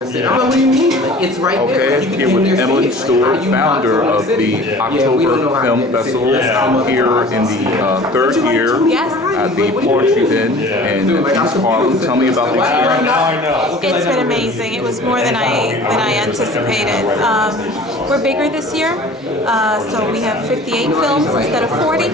I said, oh, what do you mean? Like, it's right there. Okay, here with Emily Stewart, founder of the October Film Festival, here in the third year at the Porch Inn in East Harlem. Tell me about the experience. It's been amazing. It was more than I anticipated. We're bigger this year, so we have 58 films instead of 40,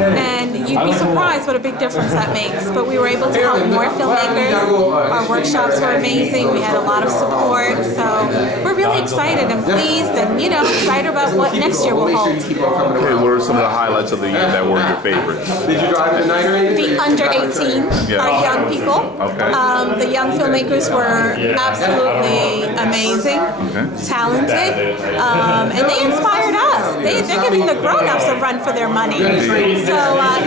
and you'd be surprised what a big difference that makes. But we were able to help more filmmakers. Our workshops were amazing. We had a lot of support, so we're really excited and pleased, and excited about what next year will hold. Okay, what are some of the highlights of the year that were your favorites? Did you drive tonight or anything? The under 18 are young people. Okay. The young filmmakers were absolutely amazing, talented, and they inspired us. They're giving the grown-ups a run for their money. So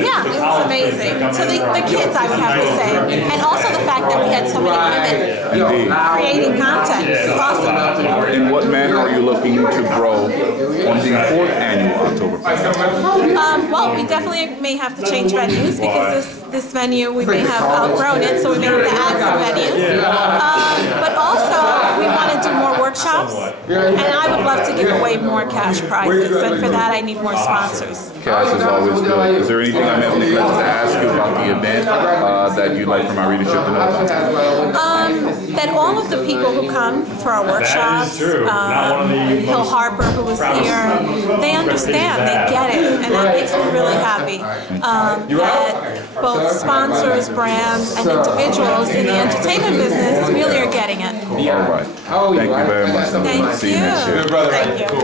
yeah, it was amazing. So the kids, I would have to say, and also the fact that we had so many women creating content is awesome. In what manner are you looking to grow on the fourth annual Oktoberfest? Well, we definitely may have to change venues because this venue, we may have outgrown it, so we may have to add some venues. But also, we want to do more workshops, and I would love to give away more cash prizes, and for that I need more sponsors. Cash is always good. Is there anything I may have neglected to ask you about the event that you'd like for my readership to know about? That all of the people who come for our workshops, Hill Harper, who was here, they understand, they get it, and that makes me really happy. That both sponsors, brands, and individuals in the entertainment business really are getting it. All right. Thank you very much. Thank See you next year. Thank you.